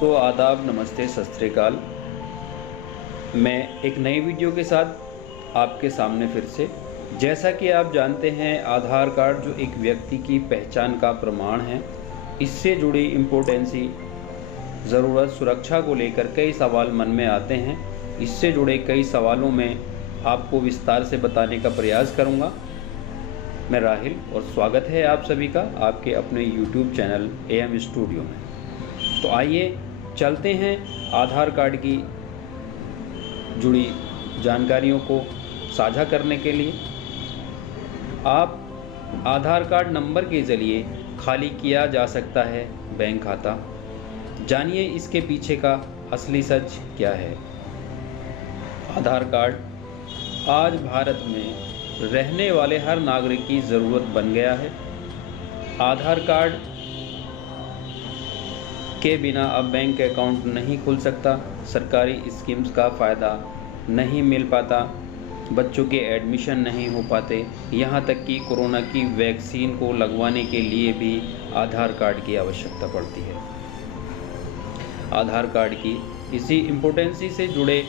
तो आदाब, नमस्ते, सत श्री अकाल। मैं एक नई वीडियो के साथ आपके सामने फिर से। जैसा कि आप जानते हैं, आधार कार्ड जो एक व्यक्ति की पहचान का प्रमाण है, इससे जुड़ी इम्पोर्टेंसी, ज़रूरत, सुरक्षा को लेकर कई सवाल मन में आते हैं। इससे जुड़े कई सवालों में आपको विस्तार से बताने का प्रयास करूँगा। मैं राहिल और स्वागत है आप सभी का आपके अपने YouTube चैनल AM स्टूडियो में। तो आइए चलते हैं आधार कार्ड की जुड़ी जानकारियों को साझा करने के लिए। आप आधार कार्ड नंबर के ज़रिए खाली किया जा सकता है बैंक खाता। जानिए इसके पीछे का असली सच क्या है। आधार कार्ड आज भारत में रहने वाले हर नागरिक की ज़रूरत बन गया है। आधार कार्ड के बिना अब बैंक अकाउंट नहीं खुल सकता, सरकारी स्कीम्स का फ़ायदा नहीं मिल पाता, बच्चों के एडमिशन नहीं हो पाते, यहाँ तक कि कोरोना की वैक्सीन को लगवाने के लिए भी आधार कार्ड की आवश्यकता पड़ती है। आधार कार्ड की इसी इम्पोर्टेंसी से जुड़े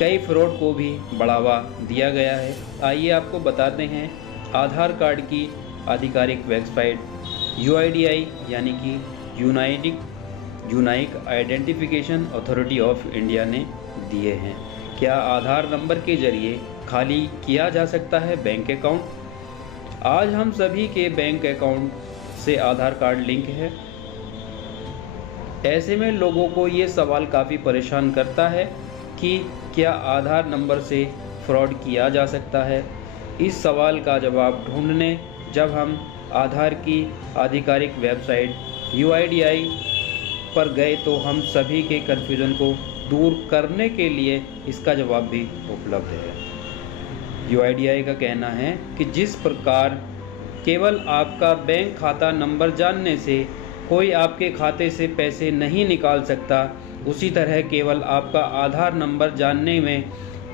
कई फ्रॉड को भी बढ़ावा दिया गया है। आइए आपको बताते हैं आधार कार्ड की आधिकारिक वेबसाइट UIDAI यानी कि यूनाइक आइडेंटिफिकेशन अथॉरिटी ऑफ इंडिया ने दिए हैं। क्या आधार नंबर के जरिए खाली किया जा सकता है बैंक अकाउंट? आज हम सभी के बैंक अकाउंट से आधार कार्ड लिंक है। ऐसे में लोगों को ये सवाल काफ़ी परेशान करता है कि क्या आधार नंबर से फ्रॉड किया जा सकता है। इस सवाल का जवाब ढूंढने जब हम आधार की आधिकारिक वेबसाइट UIDAI पर गए तो हम सभी के कन्फ्यूज़न को दूर करने के लिए इसका जवाब भी उपलब्ध है। UIDAI का कहना है कि जिस प्रकार केवल आपका बैंक खाता नंबर जानने से कोई आपके खाते से पैसे नहीं निकाल सकता, उसी तरह केवल आपका आधार नंबर जानने में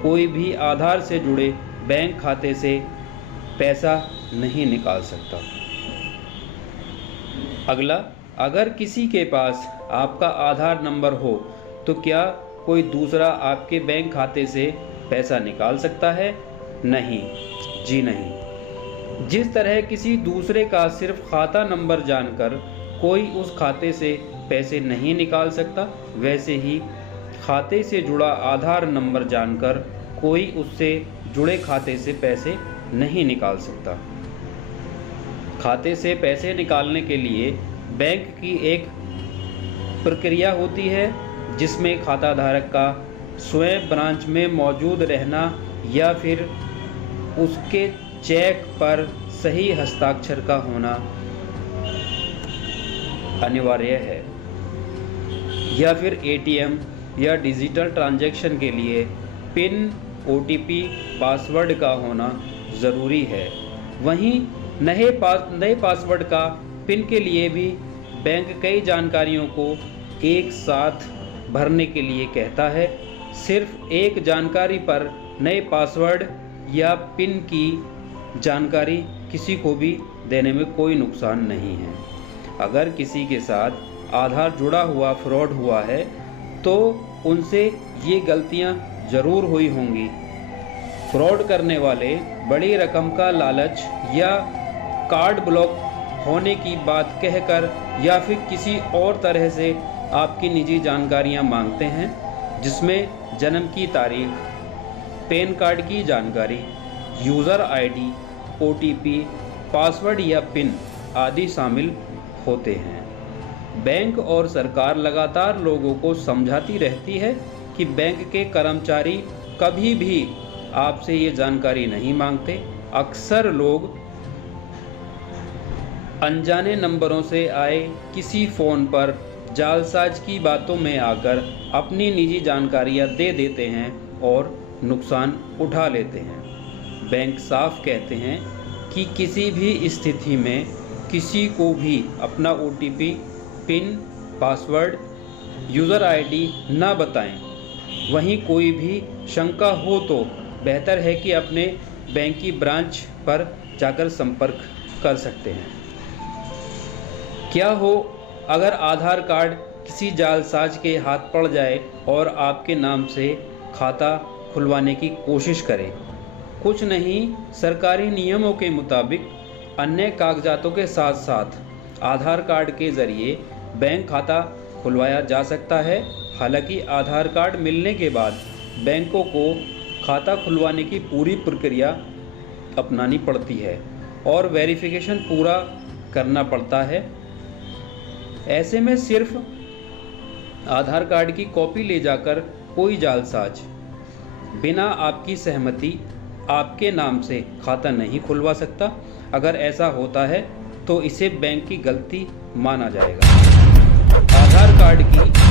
कोई भी आधार से जुड़े बैंक खाते से पैसा नहीं निकाल सकता। अगला, अगर किसी के पास आपका आधार नंबर हो तो क्या कोई दूसरा आपके बैंक खाते से पैसा निकाल सकता है? नहीं, जी नहीं। जिस तरह किसी दूसरे का सिर्फ खाता नंबर जानकर कोई उस खाते से पैसे नहीं निकाल सकता, वैसे ही खाते से जुड़ा आधार नंबर जानकर कोई उससे जुड़े खाते से पैसे नहीं निकाल सकता। खाते से पैसे निकालने के लिए बैंक की एक प्रक्रिया होती है, जिसमें खाता धारक का स्वयं ब्रांच में मौजूद रहना या फिर उसके चेक पर सही हस्ताक्षर का होना अनिवार्य है, या फिर ATM या डिजिटल ट्रांजैक्शन के लिए पिन, OTP, पासवर्ड का होना ज़रूरी है। वहीं नए पासवर्ड का पिन के लिए भी बैंक कई जानकारियों को एक साथ भरने के लिए कहता है। सिर्फ एक जानकारी पर नए पासवर्ड या पिन की जानकारी किसी को भी देने में कोई नुकसान नहीं है। अगर किसी के साथ आधार जुड़ा हुआ फ्रॉड हुआ है तो उनसे ये गलतियां ज़रूर हुई होंगी। फ्रॉड करने वाले बड़ी रकम का लालच या कार्ड ब्लॉक होने की बात कहकर या फिर किसी और तरह से आपकी निजी जानकारियां मांगते हैं, जिसमें जन्म की तारीख, पैन कार्ड की जानकारी, यूज़र ID, OTP, पासवर्ड या पिन आदि शामिल होते हैं। बैंक और सरकार लगातार लोगों को समझाती रहती है कि बैंक के कर्मचारी कभी भी आपसे ये जानकारी नहीं मांगते। अक्सर लोग अनजाने नंबरों से आए किसी फ़ोन पर जालसाज की बातों में आकर अपनी निजी जानकारियां दे देते हैं और नुकसान उठा लेते हैं। बैंक साफ कहते हैं कि किसी भी स्थिति में किसी को भी अपना OTP, pin, password, user ID ना बताएं। वहीं कोई भी शंका हो तो बेहतर है कि अपने बैंक की ब्रांच पर जाकर संपर्क कर सकते हैं। क्या हो अगर आधार कार्ड किसी जालसाज के हाथ पड़ जाए और आपके नाम से खाता खुलवाने की कोशिश करे। कुछ नहीं, सरकारी नियमों के मुताबिक अन्य कागजातों के साथ साथ आधार कार्ड के ज़रिए बैंक खाता खुलवाया जा सकता है। हालांकि आधार कार्ड मिलने के बाद बैंकों को खाता खुलवाने की पूरी प्रक्रिया अपनानी पड़ती है और वेरिफिकेशन पूरा करना पड़ता है। ऐसे में सिर्फ आधार कार्ड की कॉपी ले जाकर कोई जालसाज बिना आपकी सहमति आपके नाम से खाता नहीं खुलवा सकता। अगर ऐसा होता है तो इसे बैंक की गलती माना जाएगा। आधार कार्ड की